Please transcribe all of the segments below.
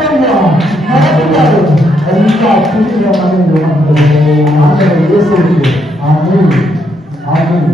எல்லா புனிதமான ஆண்டவர் இயேசுவுக்கு ஆமென் ஆமென்.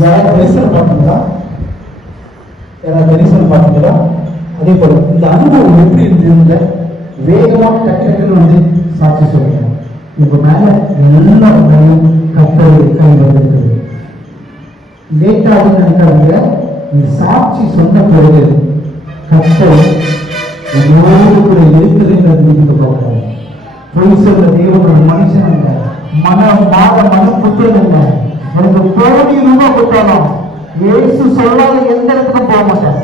யாராவது தரிசனம் பார்த்தீங்களா? அதே போல இந்த அனுபவம் எப்படி இருந்தது? வேகமா டக்குன்னு வந்து சாட்சி சொல்லுங்க. இப்ப மேல எல்லா உண்மையும் கத்தரை கையில் வந்திருக்கிறது. லேட்டாக நினைக்காதீங்க. நீ சாட்சி சொன்ன பிறகு கத்தரை என்னோடு கூட இருக்கிறது நீங்க போகிறாங்க. பொய் சொல்ற தேவனோட மனுஷன் அல்ல, மன புத்தகம் இல்லை. எனக்கு கோடி ரூபாய் கொடுத்தாலும் ஏசு சொல்லாத எந்த இடத்துக்கும் போக மாட்டேன்.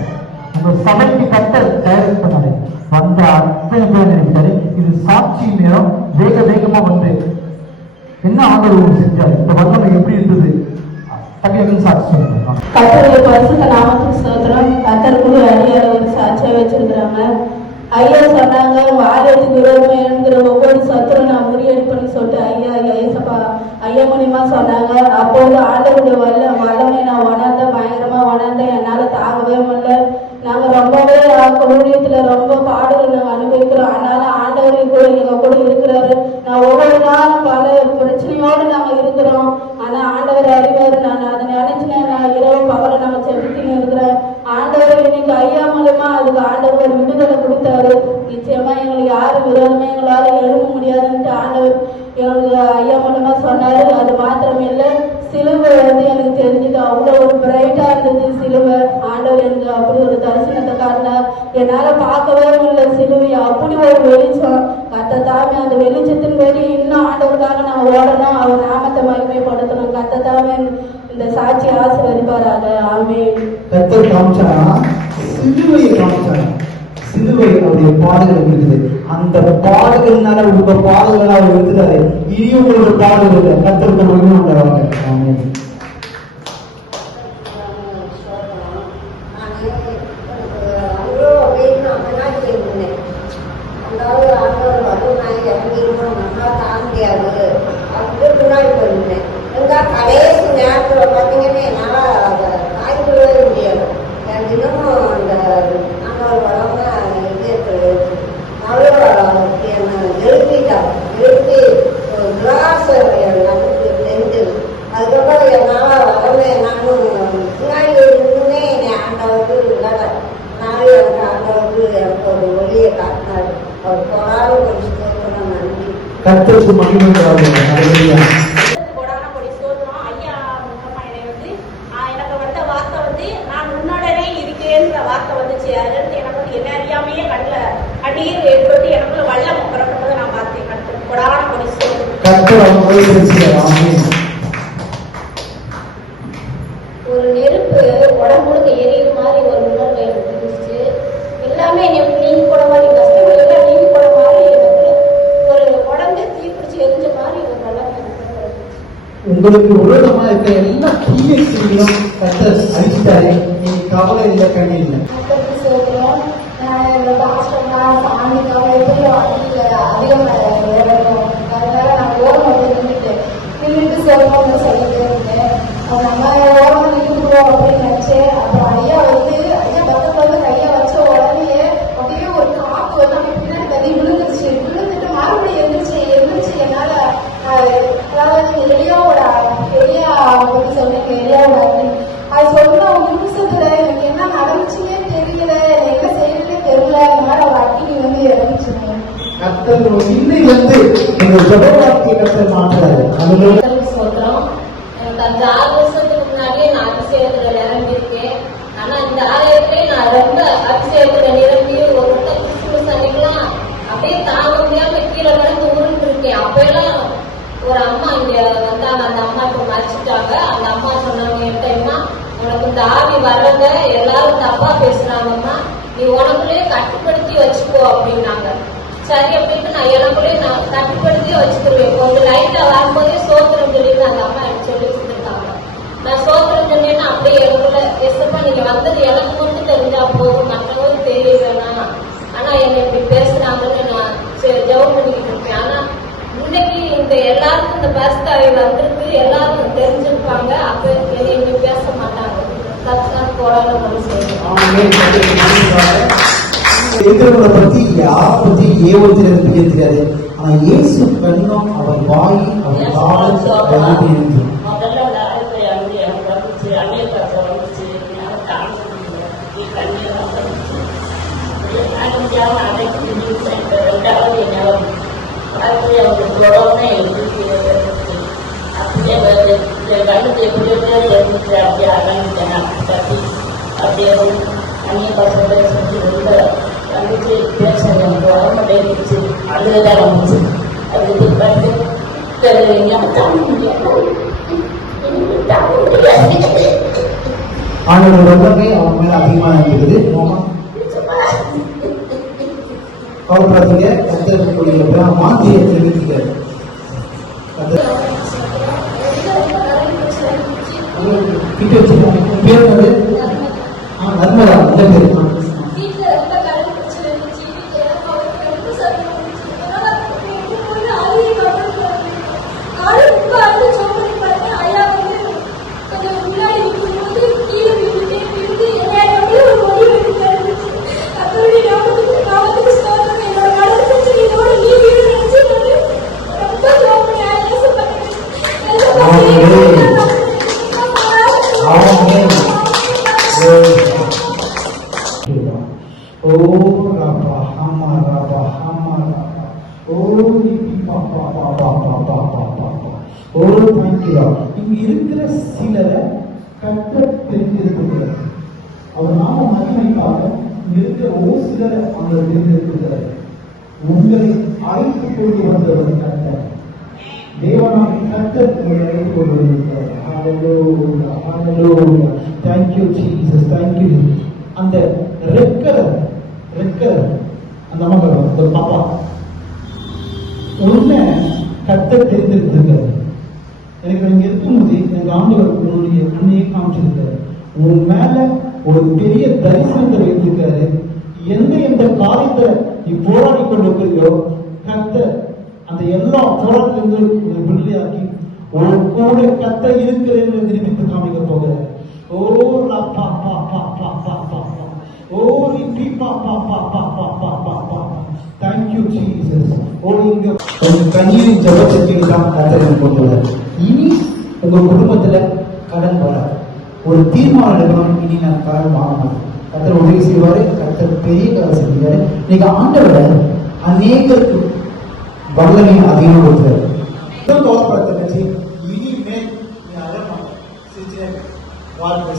உங்க சபைக்கு கத்தர் டைரக்ட் பண்ணாரு. வந்த அத்தனை பேர் நினைக்கிறாரு இது சாட்சி நேரம். வேகமா வந்து என்ன ஆதரவு செஞ்சாரு, இந்த வந்தவங்க எப்படி இருந்தது தனியாக சாட்சி சொல்லுங்க. கத்தருடைய பரிசுத்த நாமத்துக்கு ஸ்தோத்திரம். கத்தருக்குள்ள அடியார ஒரு சாட்சியா வச்சிருக்கிறாங்க. ஐயா சொன்னாங்க, வாரத்துக்கு விரோதமா எழுந்துற ஒவ்வொரு சத்துரும் நான் முறியடிப்பேன்னு சொல்லிட்டு ஐயா மூலியமா சொன்னாங்க. அப்போது ஆண்டவருடைய வல்லமை நான் பயங்கரமா உணர்ந்தேன். என்னால தாங்கவே முடியல. நாங்க ரொம்பவே ஊழியத்துல ரொம்ப பாடுகள் நாங்க அனுபவிக்கிறோம். அதனால ஆண்டவர் எங்க கூட இருக்கிறாரு. நான் ஒவ்வொரு நாளும் பல பிரச்சனையோடு நாங்க இருக்கிறோம். ஆனா ஆண்டவர் அறிவாரு. நான் அதை நினைச்சு நான் இரவு பகல நாங்க செலுத்தின்னு இருக்கிறேன். ஆண்டவர் இன்னைக்கு ஐயா மூலமா அதுக்கு ஆண்டவர் விடுதலை கொடுத்தாரு. நிச்சயமா எங்களுக்கு யாரும் விரோதமே எங்களால எழுத முடியாதுன்ட்டு ஆண்டவர் எங்களுக்கு ஐயா மூலமா சொன்னாரு. அது மாத்திரம் இல்லை, சிலுவை வந்து எனக்கு தெரிஞ்சுது. அவ்வளவு ஒரு பிரைட்டா இருந்தது சிலுவை. ஆண்டவர் எனக்கு அப்படி ஒரு தரிசனத்தை காட்டினார். என்னால பார்க்கவே முடியல சிலுவையை. அப்படி ஒரு வெளிச்சம் கத்தத்தாமே. அந்த வெளிச்சத்தின் வெளி இன்னும் ஆண்டவருக்காக நாங்க ஓடணும், அவர் நாமத்தை மகிமைப்படுத்தணும். கத்தத்தாமே இந்த சாட்சி ஆசீர்வதிப்பாராக. ஆமென். கத்தர் காமிச்சா சிலுவையை காமிச்சாங்க. சிலுவை அவருடைய பாடுகள் இருக்குது. அந்த பாடுகள்னால உங்க பாடுகள் அவர் இருக்கிறாரு. இனி உங்களோட பாடுகள் இல்லை. கத்தருக்கு மகிமை உண்டாவாங்க. ஆமென். கடைசி நேரத்துல பாத்தீங்கன்னா என்னால காய்கவே முடியாது. தினமும் அந்த ஆண்டவர் வளர்ந்த எழுப்பிட்டாங்க. எழுப்பி கிளாஸ் நமக்கு தெரிஞ்சது. அதுக்கப்புறம் என்னால வரவே நானும் பின்னாடி இருந்துமே என்னை ஆண்டவருக்கு இல்லாத நாளே அந்த ஆண்டவருக்கு எனக்கு ஒரு ஒளியை காட்டினாரு. அவர் போராடும் கொஞ்சம் சோதனை நன்றி. கத்தருக்கு மகிமை உண்டாவாங்க. ஒரு நெருப்பு உடம்புக்கு எரியுற மாதிரி ஒரு உணர்வு எனக்கு இருந்துச்சு. எல்லாமே நீங்க கூட மாதிரி கஷ்டங்கள் எல்லாம் நீங்க கூட மாதிரி எனக்கு ஒரு உடம்பு தீப்பிடிச்சு எரிஞ்ச மாதிரி ஒரு நல்லா உங்களுக்கு விரோதமா இருக்க எல்லா தீய செயல்களும் கத்தர் அழிச்சிட்டாரு. நீங்க கவலை இல்லை, கண்ணி இல்லை. சொல்றோம். சாமிக்காக அதிகம் அதனால நான் ஓரம் நின்றுட்டு சொல்லணும்னு சொல்லிட்டு இருந்தேன். நம்ம ஓரம் நின்றுடுவோம் அப்படின்னு நினைச்சேன். அப்புறம் ஐயா பக்கத்துல வந்து கையை வச்ச உடனே அப்படியே ஒரு காப்பு வந்து அப்படி பின்னாடி தண்ணி விழுந்துட்டு மறுபடியும் எழுந்திரிச்சு என்னால அதாவது எளியாவோட பத்தி சொன்னீங்க. எளியாவோட அது சொன்ன ஒரு நிமிஷத்துல எனக்கு என்ன நடந்துச்சுன்னே தெரியல, என்ன செய்யறதே தெரியல. இந்த மாதிரி ஒரு அக்கினி வந்து இறந்துச்சுங்க. கத்தர் இன்னையிலிருந்து எங்க ஜபவார்த்தையை கத்தர் மாற்றுறாரு. சொல்றோம். எனக்கு அந்த 6 வருஷத்துக்கு முன்னாடியே நான் அதிசயத்துல நிரம்பியிருக்கேன். ஆனா இந்த ஆலயத்திலே நான் ரொம்ப அதிசயத்துல நிரம்பி ஒரு கிறிஸ்துமஸ் அன்னைக்கெல்லாம் அப்படியே தாங்க முடியாம கீழே விழுந்து உருண்டு இருக்கேன். அப்ப எல்லாம் ஒரு அம்மா இங்க வந்தாங்க. அந்த அம்மா இப்ப மறைச்சிட்டாங்க. அந்த அம்மா சொன்னாங்க என்கிட்டம்மா, உனக்கு இந்த ஆவி வர்றத எல்லாரும் தப்பா பேசுறாங்கம்மா, நீ உனக்குள்ளே கட்டுப்படுத்தி வச்சுக்கோ அப்படின்னாங்க. சரி அப்படின்ட்டு நான் எனக்குள்ளே நான் கட்டுப்படுத்தியே வச்சுக்கிருவேன். கொஞ்சம் லைட்டா வரும்போதே சோத்திரம் சொல்லிட்டு அந்த அம்மா எனக்கு சொல்லி கொடுத்துருக்காங்க. நான் சோத்திரம் சொன்னேன்னா அப்படியே எனக்குள்ள எஸ்ப்பா நீங்க வந்தது எனக்கு மட்டும் தெரிஞ்சா போதும், மற்றவங்க தெரிய வேணாம். ஆனா என்னை இப்படி பேசுறாங்கன்னு நான் ஜெபம் பண்ணிக்கிட்டு இருக்கேன். ஆனா இன்னைக்கு இந்த எல்லாருக்கும் இந்த பரிசுத்த ஆவி வந்திருக்கு, எல்லாரும் தெரிஞ்சிருப்பாங்க. அப்ப என்னை பேச மாட்டாங்க. கர்த்தர் கோடான கொலை செய்யும். இருக்கிறவங்களை பத்தி யாரை பத்தி ஏவத்தில் தெரியாது. ஆனா இயேசு கண்ணும் அவர் வாய் அவர் காலம் முதல்ல அந்த ஆயத்தை வந்து எனக்கு வந்துச்சு, அந்நிய கருத்தை வந்துச்சு, என்னால் தாங்க முடியல, கண்ணீரெல்லாம் வந்துச்சு. முடியாம அடைக்கு ரெண்டாவது என்னால் வாழ்க்கையை அவங்களுக்கு உடனே எழுதி அப்படியே என் கண்ணுக்கு எப்படியோ பேர் இருந்துச்சு. அப்படியே அடங்கிட்டேன் நான் கட்டி அப்படியே அந்நிய கருத்தை செஞ்சு ரொம்ப வந்துச்சு. பேச எனக்கு உடம்பு இருந்துச்சு, அதுதான் வந்துச்சு. அதுக்கு பார்த்து ஆண்டவர் வல்லமை அவன் மேல அதிகமா இருக்குது. கவலைப்படாதீங்க, கத்தருடைய வாந்தியை தெரிவிக்கிறார். கிட்ட வச்சிருக்காங்க பேர் வந்து நர்மதா நல்ல பேர். இங்க இருக்கிற சிலரை கற்ற தெரிந்திருக்கிறார். அவர் நாம மகிமைக்காக இருக்கிற ஒரு சிலரை அவங்க தெரிந்திருக்கிறார். உங்களை அழைத்து கொண்டு வந்தவர் கர்த்தர். தேவனாய் கர்த்தர் உங்களை அழைத்து கொண்டு வந்திருக்கிறார். ஹalleluya ஹalleluya. Thank you Jesus, thank you. அந்த ரெக்கர் அந்த மகள் அந்த பாப்பா உண்மை கர்த்தர் தெரிந்திருக்கிறார். எனக்கு இங்க இருக்கும்போது எனக்கு ஆண்டவர் உன்னுடைய அன்னையை காமிச்சிருக்காரு. உன் மேல ஒரு பெரிய தரிசனத்தை வைத்திருக்காரு. எந்த காரியத்தை நீ போராடி கொண்டிருக்கிறியோ கர்த்தர் அந்த எல்லா போராட்டத்திலிருந்து விடுதலையாக்கி ஒரு கூட கர்த்தர் இருக்கிறேன் நிரூபித்து காமிக்க போகிறார். ஓ பா பா பா பா பா பா ஓ நீ பா பா பா பா பா பா பா பா. Thank you Jesus. இங்க கண்ணீரின் ஜபத்திற்கு தான் கர்த்தர் கொண்டுள்ளார். இனி உங்க குடும்பத்துல கடன் வராது. ஒரு தீர்மானம் எடுக்கணும், இனி நான் கடன் வாங்கணும். கர்த்தர் உதவி செய்வாரு. கர்த்தர் பெரிய காரியம் செய்வாரு. நீங்க ஆண்டவரை அநேகருக்கு வல்லமை அதிகமாக கொடுத்தாரு. கவலைப்படுத்த இனிமேல் நீ அழகாக வாழ்க்கை